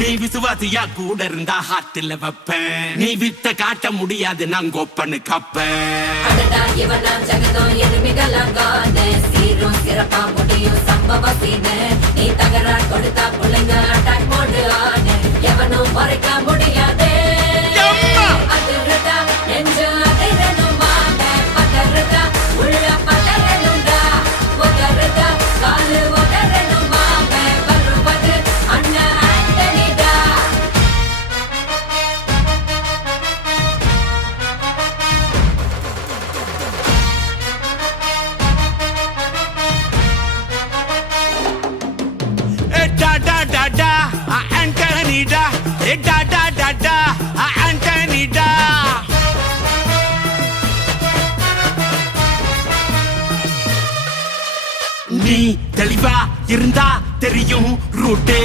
நீ விசுவாசியா கூட இருந்தா ஹார்ட்ல வைப்பேன். நீ வித்த காட்ட முடியாது நான் கொப்பனு கப்பேன். சிறப்பா முடியும் சம்பவ சீனு. நீ தகரா கொடுத்தா பிள்ளைங்க அட்டாக் மோடு ஆனு. எவனும் மறைக்க முடியாதே. அதிர்றதா நெஞ்சு அதிரணும் வாங்க. பதறதா உள்ள பதறணும்டா. உதறதா காலு உதறணும் வாங்க. வருவது அண்ணன் ஆண்டனிடா. Da da da da, Anthony da. Da da da da, Anthony da. நீ தெளிவா இருந்தா தெரியும் ரூட்டே.